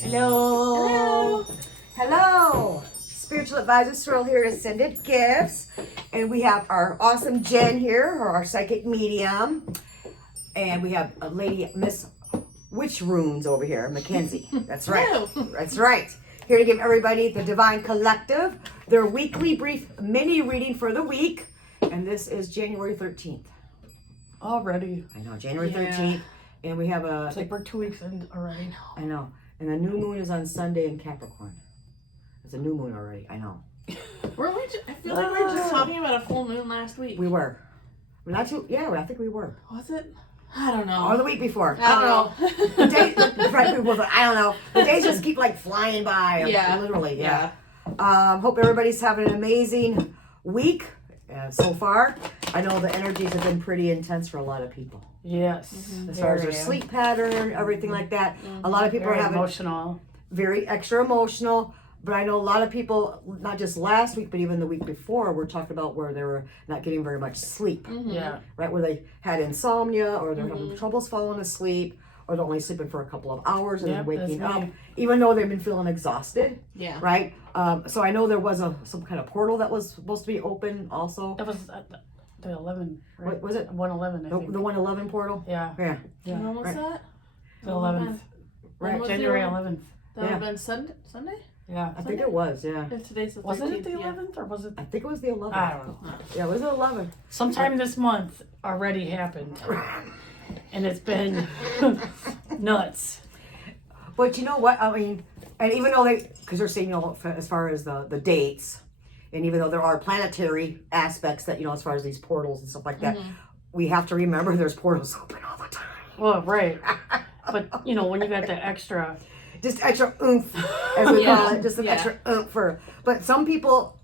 Hello. Hello. Spiritual Advisor Cyril here to send it gifts. And we have our awesome Jen here, our psychic medium. And we have a lady, Miss Witch Runes over here, Mackenzie. That's right. That's right. Here to give everybody the Divine Collective their weekly brief mini reading for the week. And this is January 13th. Already. I know, January 13th. And we have a... It's like we're 2 weeks in already. I know. And the new moon is on Sunday in Capricorn. It's a new moon already. I know. Were we? I feel like we were just talking about a full moon last week. We were. Not too. Yeah, I think we were. Was it? I don't know. Or the week before. I don't know. The day, I don't know. The days just keep like flying by. Yeah. Literally. Yeah. Hope everybody's having an amazing week so far. I know the energies have been pretty intense for a lot of people. Yes. Mm-hmm. As far as their sleep pattern, everything like that. A lot of people Very are having emotional. very extra emotional. But I know a lot of people, not just last week, but even the week before, were talking about where they were not getting very much sleep. Mm-hmm. Yeah. Right, where they had insomnia, or they're having troubles falling asleep, or they're only sleeping for a couple of hours and then waking that's up, me. even though they've been feeling exhausted. Yeah. Right. So I know there was some kind of portal that was supposed to be open also. That was at the 11. Right? What was it? 111, I The think. 111 portal. Yeah. Yeah. Yeah. When was Right. that? The 11th. Right. was January the 11th. That would have Yeah. been Sunday? Yeah. I think it was. Yeah. If today's the 13th. Wasn't it the yeah. 11th or was it? I think it was the 11th. I don't know. Yeah, it was the 11th. Sometime this month already happened. And it's been nuts. But you know what? I mean, and even though because they're saying, as far as the dates, and even though there are planetary aspects that, as far as these portals and stuff like that, we have to remember there's portals open all the time. Well, right. But, when you got the extra... Just extra oomph, as we call it, just an Yeah. extra oomph for. But some people,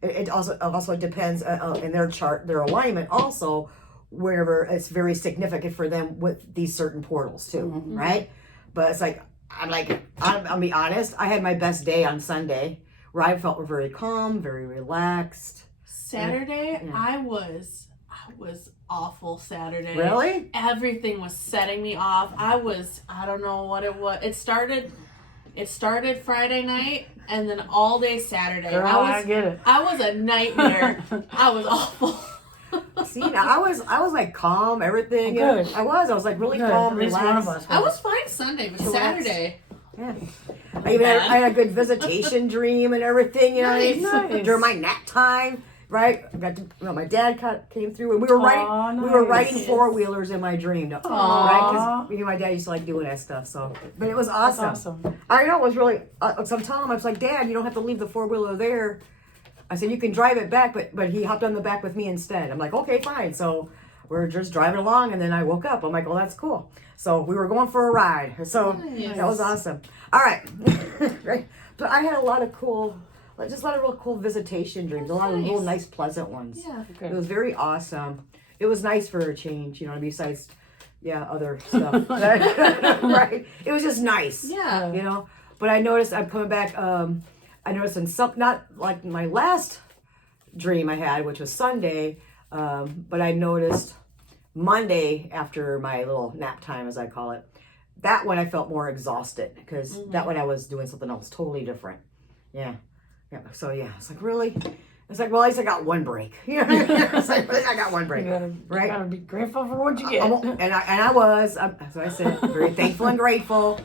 it also depends in their chart, their alignment also, wherever it's very significant for them with these certain portals too, right? But it's like I'll be honest. I had my best day on Sunday, where I felt very calm, very relaxed. Saturday, Yeah. I was awful Saturday. Really? Everything was setting me off. I don't know what it was. It started Friday night and then all day Saturday. Girl, I get it. I was a nightmare. I was awful. See, now I was like calm, everything. Oh, good. I was like really Good. calm, At least relaxed. one of us. I was fine Sunday, but Relaxed. Saturday. Yeah. I had a good visitation dream and everything, Nice. Nice. during my nap time, right? I got to, my dad came through and we were riding we were riding nice. 4-wheelers in my dream, right? Because me and my dad used to like doing that stuff. So, but it was That's awesome. awesome. I know, it was really. So I'm telling him, I was like, Dad, you don't have to leave the 4-wheeler there. I said, you can drive it back, but he hopped on the back with me instead. I'm like, okay, fine. So we're just driving along, and then I woke up. I'm like, well, that's cool. So we were going for a ride. So Nice. that was awesome. All right. Right. But I had a lot of real cool visitation dreams. A lot of little nice, pleasant ones. Yeah. Okay. It was very awesome. It was nice for a change, besides, other stuff. Right. It was just nice. Yeah. But I noticed I'm coming back. I noticed in not like my last dream I had, which was Sunday, but I noticed Monday after my little nap time, as I call it, that one I felt more exhausted because that one I was doing something else totally different. Yeah. So it's like, really? It's like, well, at least I got one break. It's like, I got one break. You gotta be grateful for what you get. I was, as I said, very thankful and grateful,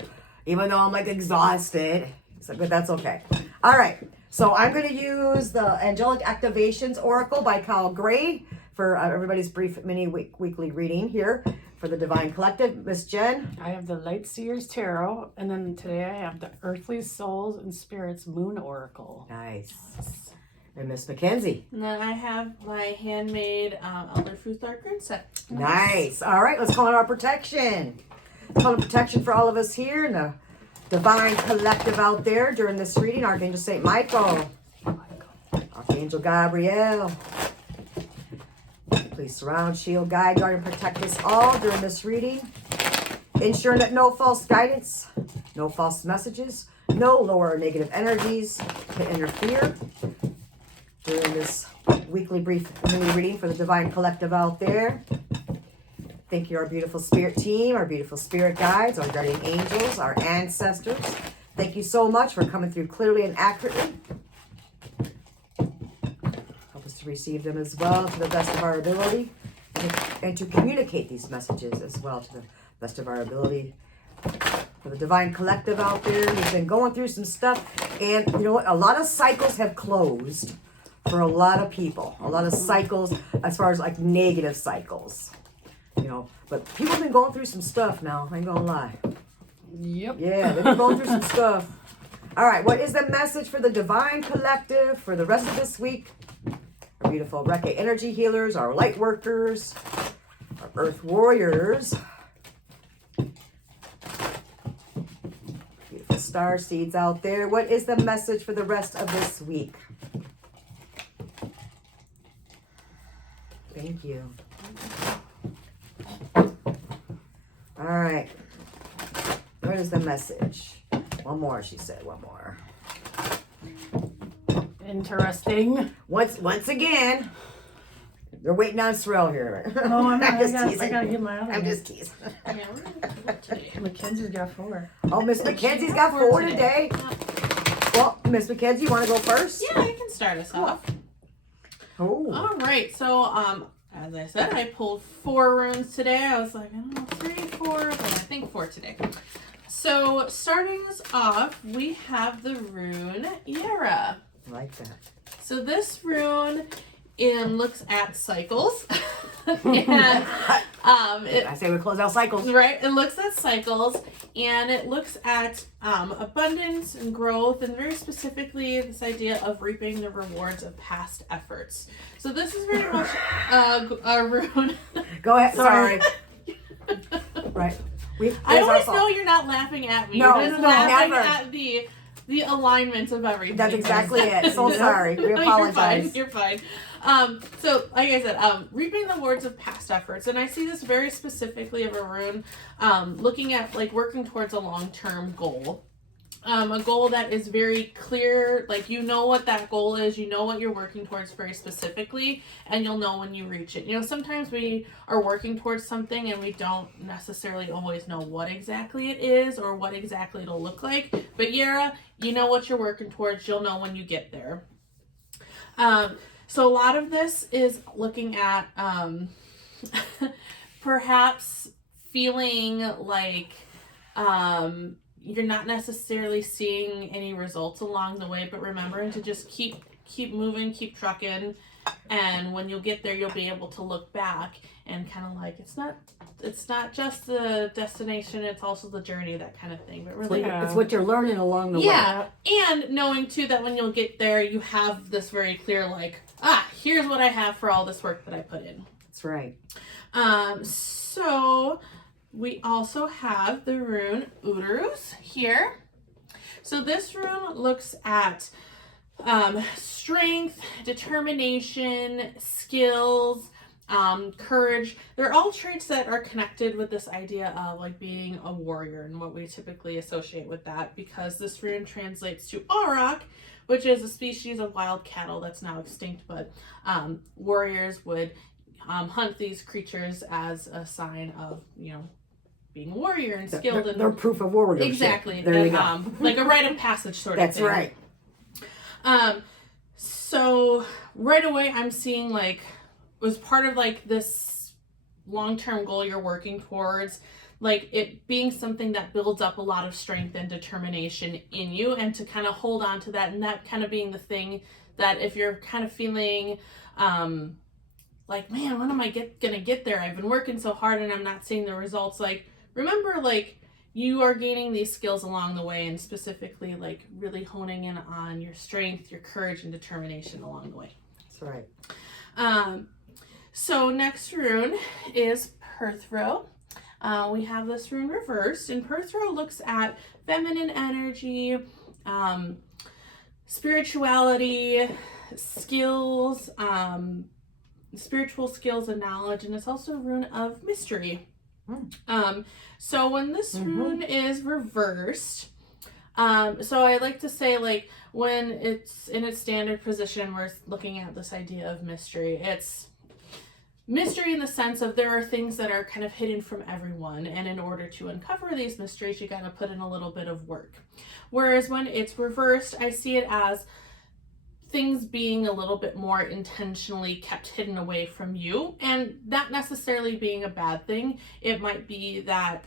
even though I'm like exhausted. But that's okay. All right. So I'm going to use the Angelic Activations Oracle by Kyle Gray for everybody's brief mini weekly reading here for the Divine Collective. Miss Jen. I have the Light Seers Tarot, and then today I have the Earthly Souls and Spirits Moon Oracle. Nice. And Miss Mackenzie. And then I have my handmade Elder Truth Dark Grid set. Nice. All right. Let's call it our protection. Call it protection for all of us here in the Divine Collective out there during this reading. Archangel St. Michael. Archangel Gabriel. Please surround, shield, guide, guard, and protect us all during this reading. Ensuring that no false guidance, no false messages, no lower or negative energies can interfere during this weekly brief mini reading for the Divine Collective out there. Thank you, our beautiful spirit team, our beautiful spirit guides, our guardian angels, our ancestors. Thank you so much for coming through clearly and accurately. Help us to receive them as well to the best of our ability, and to communicate these messages as well to the best of our ability. For the divine collective out there who's been going through some stuff, and you know what? A lot of cycles have closed for a lot of people. A lot of cycles, as far as like negative cycles. You know, but people have been going through some stuff now. I ain't gonna lie. Yep. Yeah, they've been going through some stuff. All right, what is the message for the divine collective for the rest of this week? Our beautiful Reiki energy healers, our light workers, our earth warriors, beautiful star seeds out there. What is the message for the rest of this week? Thank you. All right. What is the message? One more, she said. One more. Interesting. Once again, they're waiting on Sorrel here. Oh, I just gotta teasing. get my other I'm one. just teasing. Yeah, we're gonna do it today. Mackenzie's got 4. Oh, Miss Mackenzie's got 4 today. Well, Miss Mackenzie, you want to go first? Yeah, I can start us off. Oh. All right, so as I said, I pulled 4 runes today. I was like, I don't know, 3, 4, but I think 4 today. So starting us off, we have the rune Yara. I like that. So this rune looks at cycles, and I say we close out cycles. right, it looks at cycles, and it looks at abundance and growth, and very specifically this idea of reaping the rewards of past efforts. So this is very much a rune. Go ahead. Sorry. Right. I always know you're not laughing at me. No, you're just no, laughing never. at the alignment of everything. That's exactly it. So sorry. We No, apologize. You're fine. So like I said, reaping the rewards of past efforts, and I see this very specifically of a rune, looking at like working towards a long-term goal. A goal that is very clear, like you know what that goal is, you know what you're working towards very specifically, and you'll know when you reach it. You know, sometimes we are working towards something and we don't necessarily always know what exactly it is or what exactly it'll look like. But Yara, you know what you're working towards, you'll know when you get there. So a lot of this is looking at perhaps feeling like you're not necessarily seeing any results along the way, but remembering to just keep moving, keep trucking, and when you'll get there, you'll be able to look back and kind of like it's not just the destination, it's also the journey, that kind of thing. But really, It's what you're learning along the way. yeah, and knowing too that when you'll get there, you have this very clear like, here's what I have for all this work that I put in. That's right. So we also have the rune Urus here. So this rune looks at strength, determination, skills, courage. They're all traits that are connected with this idea of like being a warrior and what we typically associate with that, because this rune translates to Auroch, which is a species of wild cattle that's now extinct, but warriors would hunt these creatures as a sign of, you know, being a warrior and skilled. They're proof of warriorship. Exactly. There you go. Like a rite of passage sort of That's thing. right. So right away I'm seeing like, was part of like this long-term goal you're working towards, like it being something that builds up a lot of strength and determination in you, and to kind of hold on to that, and that kind of being the thing that if you're kind of feeling like, man, when am I gonna get there? I've been working so hard and I'm not seeing the results. Like, remember, like, you are gaining these skills along the way, and specifically like really honing in on your strength, your courage, and determination along the way. That's right. So next rune is Perthro. We have this rune reversed, and Perthro looks at feminine energy, spirituality, skills, spiritual skills and knowledge, and it's also a rune of mystery. So when this rune is reversed, so I like to say, like, when it's in its standard position, we're looking at this idea of mystery. It's mystery in the sense of there are things that are kind of hidden from everyone, and in order to uncover these mysteries, you got to put in a little bit of work. Whereas when it's reversed, I see it as things being a little bit more intentionally kept hidden away from you, and not necessarily being a bad thing. It might be that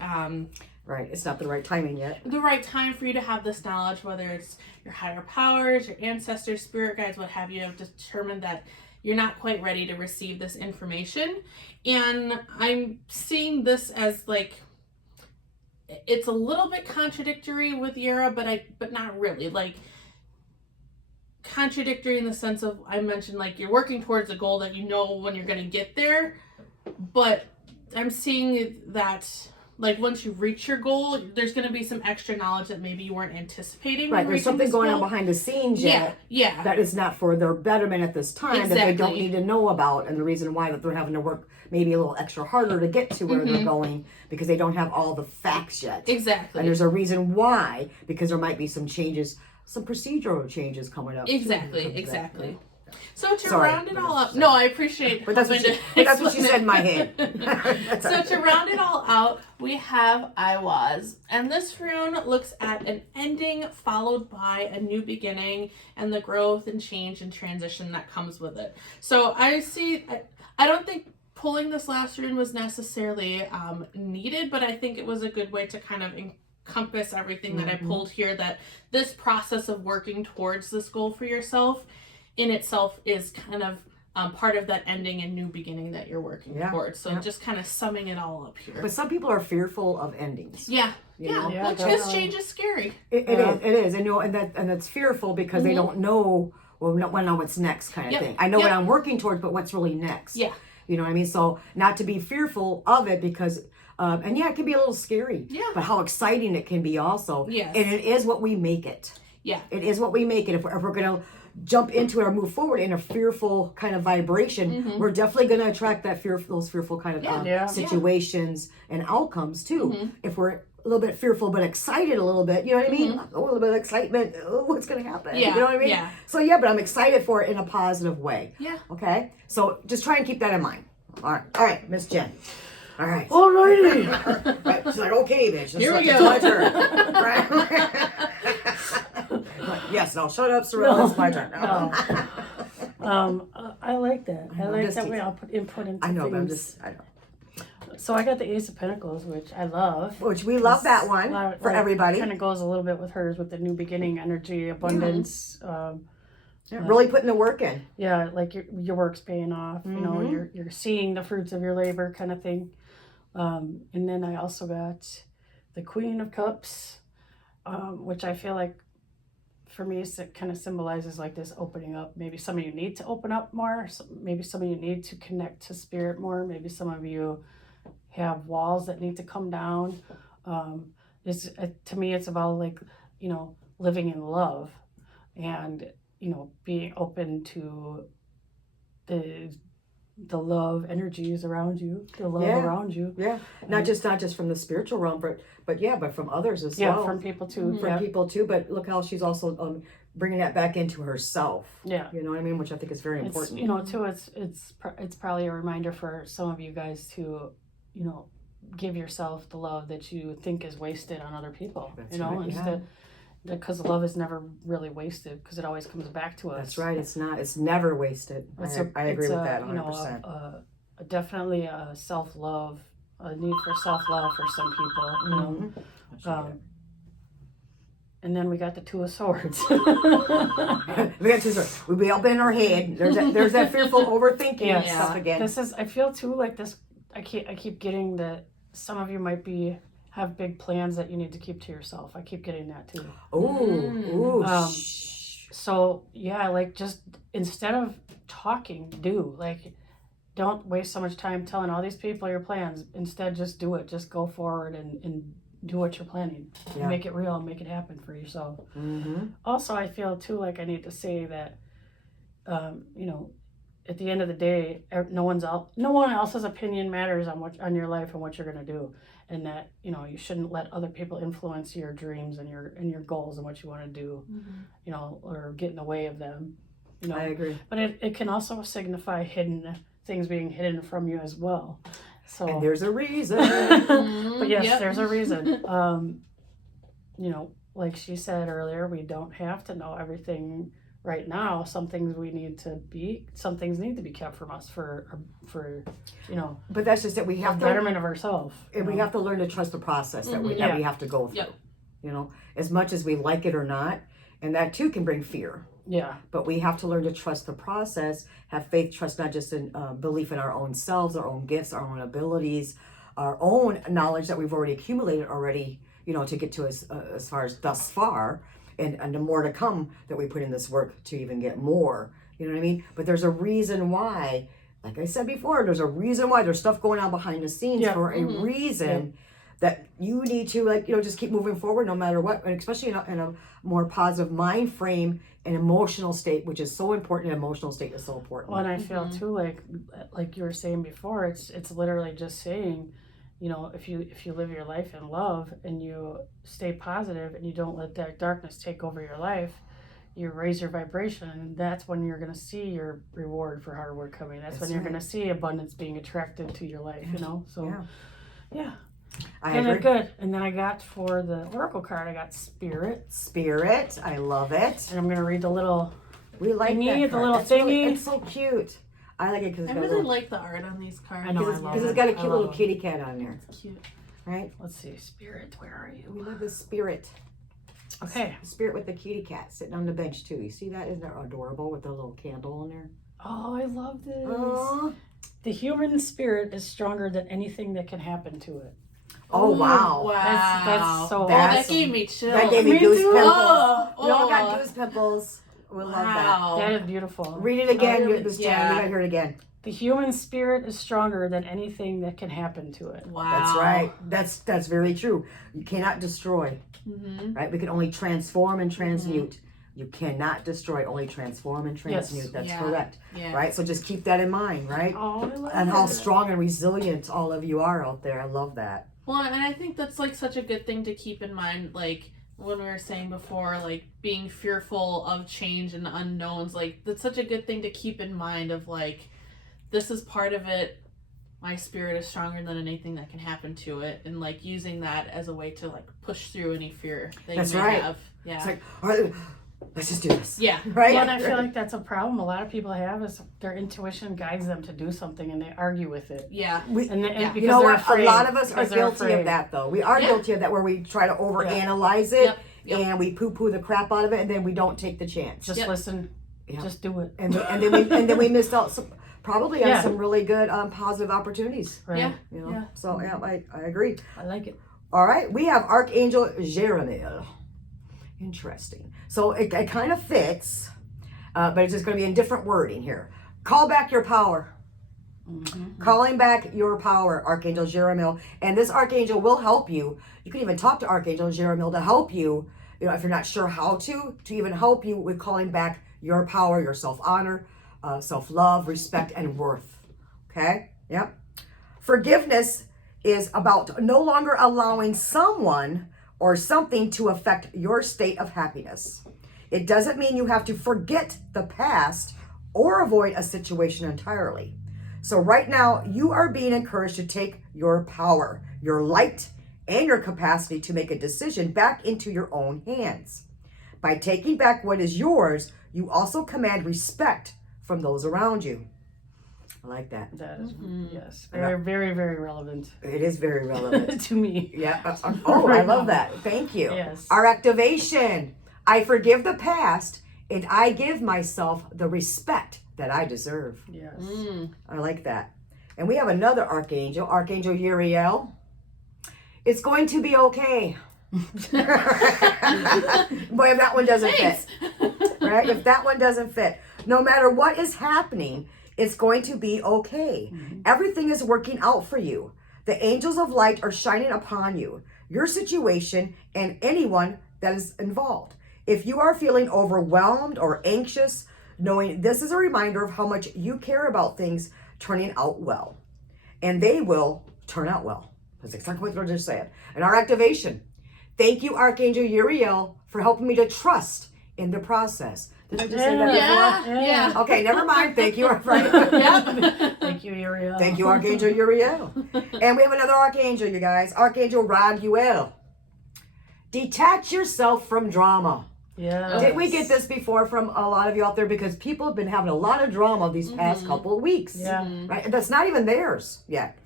Right, it's not the right timing yet. the right time for you to have this knowledge, whether it's your higher powers, your ancestors, spirit guides, what have you, have determined that you're not quite ready to receive this information. And I'm seeing this as like, it's a little bit contradictory with Yara, but not really. Like, contradictory in the sense of, I mentioned, like, you're working towards a goal that you know when you're going to get there, but I'm seeing that, like, once you reach your goal, there's going to be some extra knowledge that maybe you weren't anticipating. Right, there's something going goal. on behind the scenes yet. Yeah. That is not for their betterment at this time, that they don't need to know about, and the reason why that they're having to work maybe a little extra harder to get to where they're going, because they don't have all the facts yet. Exactly. And there's a reason why, because there might be some changes, some procedural changes coming up. Exactly. So to Sorry, round it but all that's up, no, I appreciate. But that's what she said in my head. So to round it all out, we have Iwaz, and this rune looks at an ending followed by a new beginning and the growth and change and transition that comes with it. So I don't think pulling this last rune was necessarily needed, but I think it was a good way to kind of encompass everything that I pulled here, that this process of working towards this goal for yourself in itself is kind of part of that ending and new beginning that you're working towards. So just kind of summing it all up here. But some people are fearful of endings. Yeah. You know? Well, because change is scary. It is, and and that's fearful because they don't know. Well, not know what's next, kind of thing. I know what I'm working towards, but what's really next? Yeah. You know what I mean? So not to be fearful of it, because and it can be a little scary. Yeah. But how exciting it can be also. Yes. And it is what we make it. Yeah. It is what we make it. If we're gonna jump into it or move forward in a fearful kind of vibration, we're definitely going to attract those fearful kind of situations and outcomes too. If we're a little bit fearful but excited a little bit, you know what I mean? A little bit of excitement, what's going to happen? Yeah. You know what I mean? Yeah. So yeah, but I'm excited for it in a positive way. Yeah. Okay? So just try and keep that in mind. All right, Miss Jen. All right. Alrighty. Right. She's like, okay, bitch. Here we it's go. my turn. Right? Yes, no, shut up, Sorrel. It's my turn. No. I like that. I like just that we teasing. all put input into I know, things. but I know. So I got the Ace of Pentacles, which I love. Which we love that one for everybody. Kind of goes a little bit with hers, with the new beginning energy, abundance. Really putting the work in. Yeah, like your work's paying off. You know, you're seeing the fruits of your labor, kind of thing. And then I also got the Queen of Cups, which I feel like for me it kind of symbolizes like this opening up. Maybe some of you need to open up more. Maybe some of you need to connect to spirit more. Maybe some of you have walls that need to come down. To me, it's about like, you know, living in love and, you know, being open to the love energies around you, the love around you. Yeah, not just from the spiritual realm, but from others as well. Yeah, from people too. From people too. But look how she's also bringing that back into herself. Yeah, you know what I mean, which I think is very important. You know, too. It's probably a reminder for some of you guys to, you know, give yourself the love that you think is wasted on other people. That's you know, right, instead. Because love is never really wasted, because it always comes back to us. That's right. It's not. It's never wasted. I agree with that 100%. You know, definitely a self-love, a need for self-love for some people. You know? And then we got the Two of Swords. We got two swords. We be up in our head. There's that fearful overthinking stuff again. This is. I feel too like this. I keep getting that some of you might have big plans that you need to keep to yourself. I keep getting that too. Ooh. So yeah, like, just instead of talking, do. Like, don't waste so much time telling all these people your plans. Instead, just do it. Just go forward and do what you're planning. Yeah. Make it real and make it happen for yourself. Also, I feel too like I need to say that, you know, at the end of the day, no one else's opinion matters on your life and what you're gonna do, and that, you know, you shouldn't let other people influence your dreams and your goals and what you want to do, you know, or get in the way of them. You know, I agree. But it can also signify hidden things being hidden from you as well. So, And there's a reason. but yes, Yep. there's a reason. You know, like she said earlier, we don't have to know everything right now. Some things need to be kept from us for you know, But that's just it. We the have to, betterment of ourselves. and we have to learn to trust the process that we Yeah. have to go through. Yep. You know, as much as we like it or not, and that too can bring fear. Yeah. But we have to learn to trust the process, have faith, trust not just in belief in our own selves, our own gifts, our own abilities, our own knowledge that we've already accumulated already, you know, to get to as far as thus far, and the more to come that we put in this work to even get more. You know what I mean? But there's a reason why, like I said before, there's a reason why there's stuff going on behind the scenes Yeah. for a reason. That you need to, like, you know, just keep moving forward no matter what, and especially in a more positive mind frame and emotional state, which is so important. Emotional state is so important. Well, and I feel too like you were saying before, it's literally just saying, you know, if you live your life in love and you stay positive and you don't let that darkness take over your life, you raise your vibration, and that's when you're going to see your reward for hard work coming. That's when you're right. going to see abundance being attracted to your life. You know, so yeah. I And agree. good. And then I got for the oracle card, I got spirit, Spirit, I love it. and I'm going to read the little. We like Thingy, that the card. little It's really- thingy. it's so cute. I like it because I it's got really a little, like the art on these cards. I know, I love because it. it's got a I cute love little it. kitty cat on there, It's cute. right? Let's see, spirit, where are you? We love the spirit. Okay. Spirit with the kitty cat sitting on the bench too. You see that? Isn't that adorable with the little candle in there? Oh, I love this. Oh, The human spirit is stronger than anything that can happen to it. oh Ooh, wow. Wow. That's so That's- that gave me chills. That gave me Me goose too. pimples. Oh, We all got oh. goose pimples. We love that. Wow. That is beautiful. Read it again, really- this yeah. time. We gotta hear it again. The human spirit is stronger than anything that can happen to it. Wow. That's right. That's very true. You cannot destroy, Mm-hmm. right? We can only transform and transmute. You cannot destroy, only transform and transmute. Yes. That's Yeah. correct, Yeah. right? So just keep that in mind, right? Oh, I love And how that. strong and resilient all of you are out there. I love that. Well, and I think that's like such a good thing to keep in mind, like when we were saying before, like being fearful of change and unknowns, like that's such a good thing to keep in mind of like, this is part of it. My spirit is stronger than anything that can happen to it, and like using that as a way to like push through any fear that That's you may right. have. Yeah. It's like, all right, let's just do this. Yeah. Right? Well, and I feel like that's a problem a lot of people have is their intuition guides them to do something and they argue with it. Yeah. We, And Yeah. because you know they're what? afraid. A lot of us are Because they're guilty afraid. of that, though. We are Yeah. guilty of that, where we try to overanalyze it Yep. Yep. and we poo-poo the crap out of it, and then we don't take the chance. Just Yep. listen. Yeah. Just do it. And then we missed out probably on Yeah. some really good positive opportunities. Right. Yeah. You know. Yeah. So yeah, I agree. I like it. All right, we have Archangel Jeremiel. Interesting. So it kind of fits, but it's just going to be in different wording here. Call back your power. Mm-hmm. Calling back your power, Archangel Jeremiel. And this Archangel will help you. You can even talk to Archangel Jeremiel to help you, you know, if you're not sure how to even help you with calling back your power, your self-honor, self-love, respect, and worth. Okay? Yep. Forgiveness is about no longer allowing someone or something to affect your state of happiness. It doesn't mean you have to forget the past or avoid a situation entirely. So right now, you are being encouraged to take your power, your light, and your capacity to make a decision back into your own hands. By taking back what is yours, you also command respect from those around you. I like that. That is, Mhm. yes, very, very, very relevant It is very relevant. to me. Yeah. Oh, I love that. Thank you. Yes. Our activation. I forgive the past and I give myself the respect that I deserve. Yes. Mm. I like that. And we have another Archangel, Archangel Uriel. It's going to be okay. Boy, if that one doesn't Thanks. fit, right? If that one doesn't fit, no matter what is happening, it's going to be okay. Everything is working out for you. The angels of light are shining upon you, your situation, and anyone that is involved. If you are feeling overwhelmed or anxious, knowing this is a reminder of how much you care about things turning out well. And they will turn out well. That's exactly what they're just saying. And our activation. Thank you, Archangel Uriel, for helping me to trust in the process. Did I just say that before? Yeah. Okay, never mind. Thank you. Right. Yep. Thank you, Uriel. Thank you, Archangel Uriel. And we have another Archangel, you guys. Archangel Raguel. Detach yourself from drama. Yeah. Did we get this before from a lot of you out there? Because people have been having a lot of drama these past couple of weeks. Yeah. Right? And that's not even theirs yet.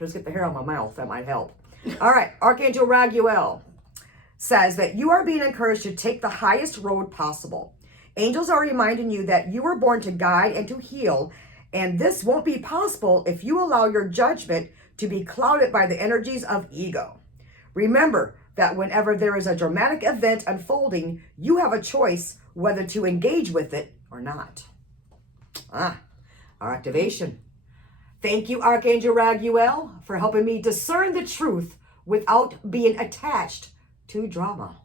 Let's get the hair on my mouth. That might help. All right. Archangel Raguel says that you are being encouraged to take the highest road possible. Angels are reminding you that you were born to guide and to heal, and this won't be possible if you allow your judgment to be clouded by the energies of ego. Remember that whenever there is a dramatic event unfolding, you have a choice whether to engage with it or not. Our activation. Thank you, Archangel Raguel, for helping me discern the truth without being attached to drama.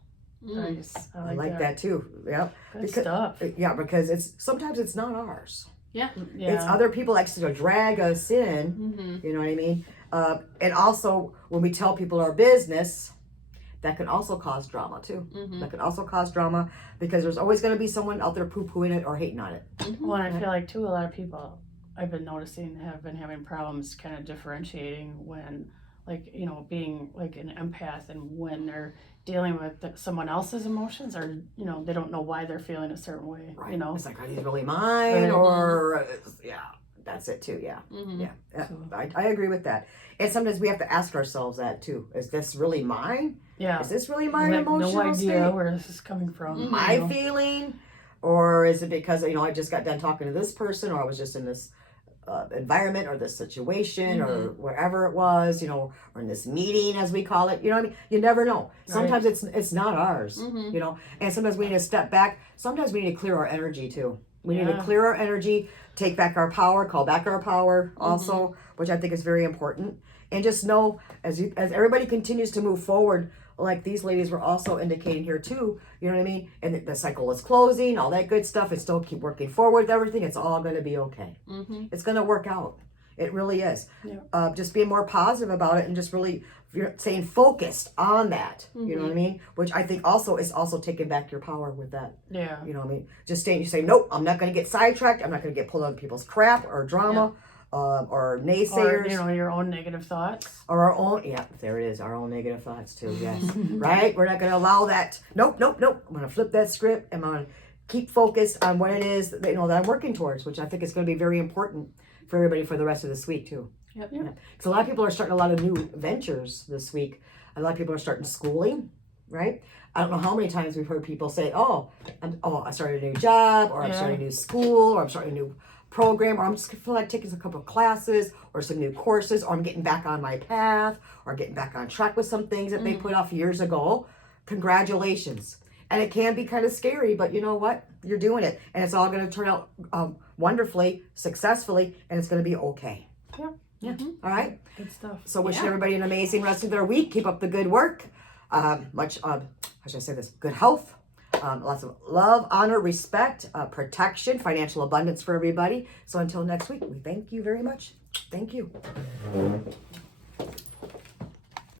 Nice. I like that too. Yeah. Good stuff. Yeah, because sometimes it's not ours. Yeah. It's other people like to drag us in. You know what I mean? And also, when we tell people our business, that can also cause drama too. That can also cause drama because there's always going to be someone out there poo-pooing it or hating on it. Well, and I feel like too, a lot of people I've been noticing have been having problems kind of differentiating when, like, you know, being like an empath and when they're dealing with someone else's emotions, or, you know, they don't know why they're feeling a certain way. Right. You know, It's like, are these really mine? Or, yeah, that's it too. Yeah. Yeah. So- I agree with that. And sometimes we have to ask ourselves that too. Is this really mine? yeah. Is this really You my have emotional no idea state? where this is coming from. My you know? feeling? Or is it because, you know, I just got done talking to this person, or I was just in this environment or this situation or wherever it was, you know, or in this meeting, as we call it, you know what I mean? You never know. Sometimes it's not ours, you know, and sometimes we need to step back. Sometimes we need to clear our energy too. We need to clear our energy, take back our power, call back our power also, which I think is very important. And just know, as everybody continues to move forward, like these ladies were also indicating here too, you know what I mean? And the cycle is closing, all that good stuff, and still keep working forward with everything. It's all going to be okay. It's going to work out. It really is. Yeah. Just being more positive about it and just really staying focused on that. You know what I mean? Which I think also is also taking back your power with that. Yeah. You know what I mean? Just you say, nope, I'm not going to get sidetracked. I'm not going to get pulled on people's crap or drama. Or naysayers, Or, you know, your own negative thoughts. or our own, there it is, our own negative thoughts too. Yes, right. We're not going to allow that. Nope. I'm going to flip that script. I'm going to keep focused on what it is that, you know, that I'm working towards, which I think is going to be very important for everybody for the rest of this week too. Yep. Because a lot of people are starting a lot of new ventures this week. A lot of people are starting schooling, right? I don't know how many times we've heard people say, I started a new job, or I'm starting a new school, or I'm starting a new program, or I'm just feel like taking a couple of classes or some new courses, or I'm getting back on my path, or getting back on track with some things that they put off years ago. Congratulations. And it can be kind of scary, but you know what? You're doing it, and it's all going to turn out wonderfully, successfly, and it's going to be okay. Yeah. All right. Good stuff. So wishing everybody an amazing rest of their week. Keep up the good work. How should I say this? Good health. Lots of love, honor, respect, protection, financial abundance for everybody. So until next week, we thank you very much. Thank you.